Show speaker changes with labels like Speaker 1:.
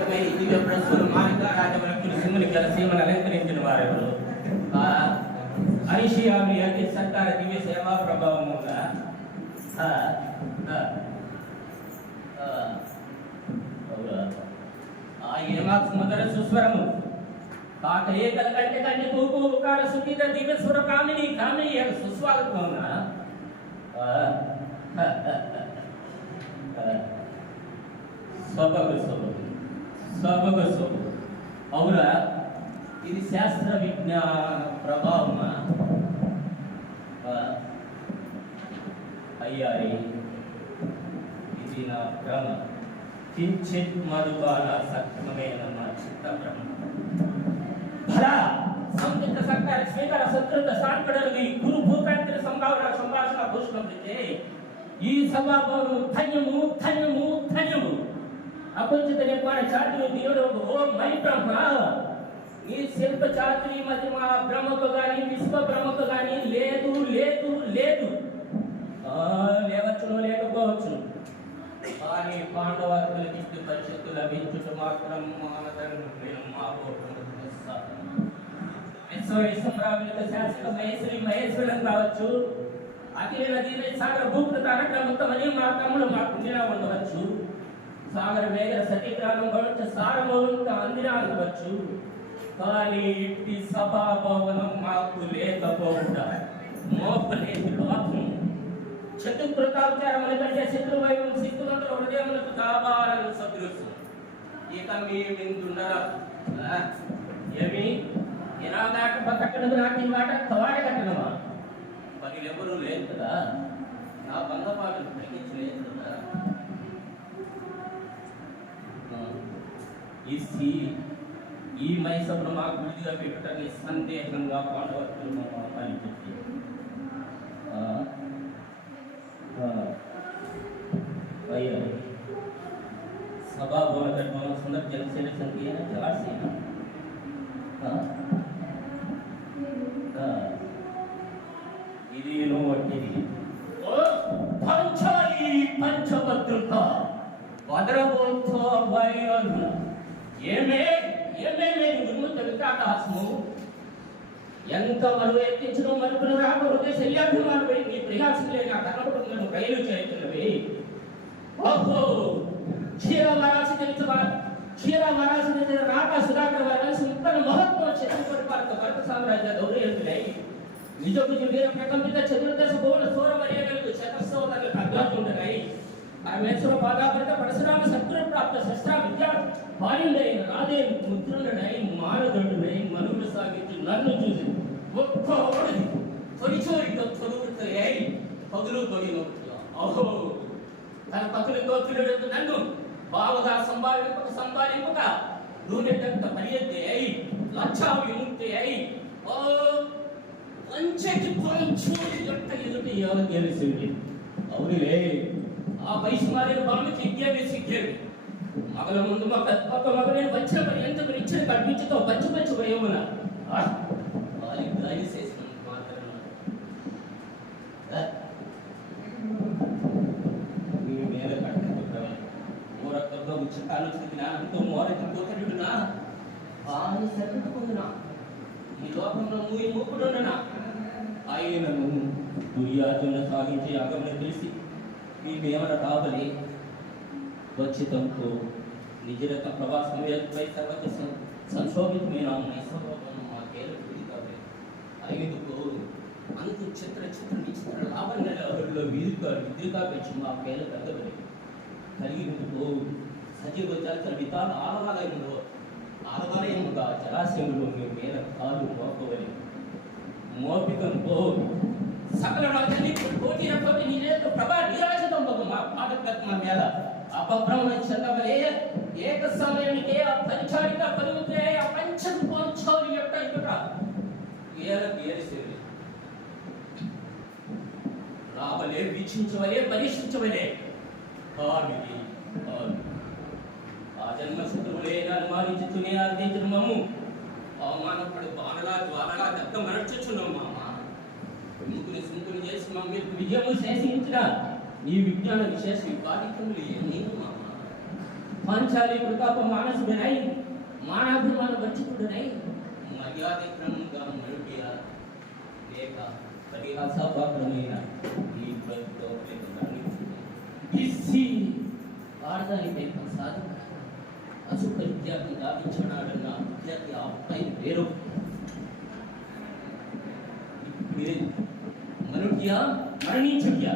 Speaker 1: దివ్యమైన ఈ దివ్య ప్రస్తులు మాలిక రాజవరకులు సింగుని గల సీమను అలంకరించిన వారెవరు? ఆ ఐషియామి అతి సర్కార దివ్య సేవా ప్రభావముగా ఆ, ఆ, ఆ, అవునా? ఆ ఏమాక్స్ మధుర సుస్వరము. కాక ఏకల కంటే కంటే కూకు ఉకార సుఖిత దివ్య సుర కామిని కామిని యొక్క సుస్వాగతం సొబగు సొబగు సొబగు సొబగు అవురా ఇది శాస్త్ర విజ్ఞాన ప్రభావమా? ఆ, అయ్యారి ఇది నా భ్రమ. కించిత్ మధుబాల సక్రమైన నా చిత్త భ్రమ. ఫల సంయుక్త సర్కార స్వీకార సత్కృత సాంకడలు ఈ గురు భూకాంతిని సంభావన సంభాషణ భూషణం ఈ సభాభవను ధన్యము ధన్యము. ధన్యము అకుంచిత నిర్మాణ చాతులు దేవుడు ఓ మై ఈ శిల్ప చాతురి మధ్య మా బ్రహ్మకు గాని విశ్వ బ్రహ్మకు గాని లేదు లేదు లేదు. లేవచ్చును లేకపోవచ్చును. కానీ పాండవార్థుల ఇష్ట పరిషత్తు లభించుట మాత్రం మానదను నేను మాకు మహేశ్వరి మహేశ్వరం కావచ్చు. అఖిల నదీ సాగర భూకృత అనక్రమంతమని మా తమ్ముడు మా కుండినా ఉండవచ్చు. సాగర వేగ సతీగ్రామం కావచ్చు సారమౌలంత అందినా ఉండవచ్చు కానీ ఇట్టి సభాభవనం మాకు లేకపోవుట. మోపలేని లోపం చతుకృతాచారముల కంటే శత్రువైవం సిద్ధులందరూ హృదయములకు కావాలని సదృశం ఇక మీ విందున్నర ఏమి? ఎనాదాట కట్టడం నాకు ఈ మాట తవాడ కట్టడమా? మరి ఎవరు లేదు కదా. నా బంధపాటలు తగ్గించలేదు. ఈ సి ఈ మైసభను మాకు విడిగా పెట్టుట నిస్సందేహంగా పాండవర్తులు మా పనిచేసి అయ్యా సభాభవన గర్భం సుందర జనసేన సంఖ్య జలాశయం ఇది నువ్వు వట్టిది పంచాలి పంచభద్రత వదరబోతో బయలు ఏమే ఏమే నేను విముక్త వికాసము ఎంత మరువు ఎత్తించడం మరుపులు మరుపును రాకూడదు. శల్యాభిమానపై నీ ప్రయాసలే నా కనపడుతున్నాను బయలు చేతులవి ఓహో క్షీర వరాసి తెలుసు క్షీర వరాసి తెలిసిన రాక సుధాకర్ వరాసి ఉత్తర మహత్వం ఛత్రపతి భారత భరత సామ్రాజ్య దౌర్యతులై నిజకు వీర ప్రకంపిత చతుర్దశ భువన సూర మర్యాదలకు చతస్సోదరులకు అర్థాతుంటున్నాయి పరమేశ్వర పాదాపరిత పరశురామ సత్పుర ప్రాప్త శస్త్ర విద్యా బాల్యుడైన రాదే ముద్రుడనై మానదుడునై మనుగులు సాగించి నన్ను చూసి ఒక్క ఒకటి తొలిచోరితో తొలుగుతాయి పగులు తొడిలో ఓహో! తన పతులతో పిల్లడు నన్ను. బావగా సంభావింపక సంభావింపక నూనెటంత మర్యాద అయి లక్షా విముక్తి అయి ఓ పంచకి పంచోడి గట్ట ఎదుటి ఇవాళ గెలిచింది అవునులే. ఆ వయసు మారిన బామ్మ సిగ్గేది సిగ్గేది మగల ముందు మా పెద్ద ఒక మగ నేను వచ్చిన మరి ఎంత మీరు ఇచ్చిన కనిపించుతో పచ్చి పచ్చి భయమున వాళ్ళకి గాలి చేసినందుకు మాత్రం ఆ? నీ మీద కట్టుకుంటాం మూరక్కతో ఉచ్చకాలు స్థితి నాతో మోరకి పోతడునా వారి సరిపడుకుందునా ఈ లోకంలో మూయి మూపుడున్నా ఆయనను దుర్యాచన సాగించే అగమని తెలిసి మీకేమన కావలి? నిజ యొక్క ప్రవాసం పై సర్వత సం- సంశోభితమైన మైసభవనం మా కేలు కావాలి ఐదుకు అంత చిత్ర చిత్ర విచిత్ర లావణ్యలో విధిగా విధిగా పెంచి మా పేరు తగ్గబడి కలిగినందుకు సజీవ చరిత్ర విధాన ఆలవాలయంలో ఆలవాలయముగా జలాశయంలో మీ మీద కాలు మోపవలి. మోపికం పో సకల రాజ్యాన్ని కోటి రకమైన ప్రభా నీరాజతం మా ಮೇಲ ಅಪಭ್ರಮಣ అపభ్రమణ చెందవలే ఏక సమయానికి ఆ పంచారిక పలుకుతే ఆ పంచం పంచాలి యొక్క ఇక్కడ ఏల ఏరిసేవి. రావలే వీక్షించవలే పరీక్షించవలే. కామిది ఆ జన్మ శత్రువులే అనుమానించుతూనే అందించిన మమ్ము అవమానపడి బాణలా ద్వారలా దక్క మరచుచున్నాం మామ. ముగ్గురి సుంకుని చేసి మా మీరు విజయము శేషించిన ఈ ಈ ವಿಜ್ಞಾನ ವಿಷಯ ಸ್ವೀಕಾರಿಕಮಲಿ ನೀನು ಪಾಂಚಾಲಿ ಪ್ರತಾಪ ಮಾನಸ ಬಿನೈ ಮಾನಾಭಿಮಾನ ಬಚ್ಚಿಟ್ಟುಡನೈ ಮರ್ಯಾದೆ ಕ್ರಮಂಗ ನಡುವಿಯ ಲೇಖ ಪರಿಹಾಸ ಪ್ರಮೇಯ ಈ ಬಿಸಿ ಆರ್ದಾರಿ ಪೇಪರ್ ಸಾಧಕ ಹಸು ಪರಿತ್ಯಾಗದ ವಿಚಾರಗಳನ್ನ ವಿದ್ಯಾರ್ಥಿ ಆಗ್ತಾ ಇದ್ದೇರು ಮನುಷ್ಯ ಮರಣಿಸಿದ್ಯಾ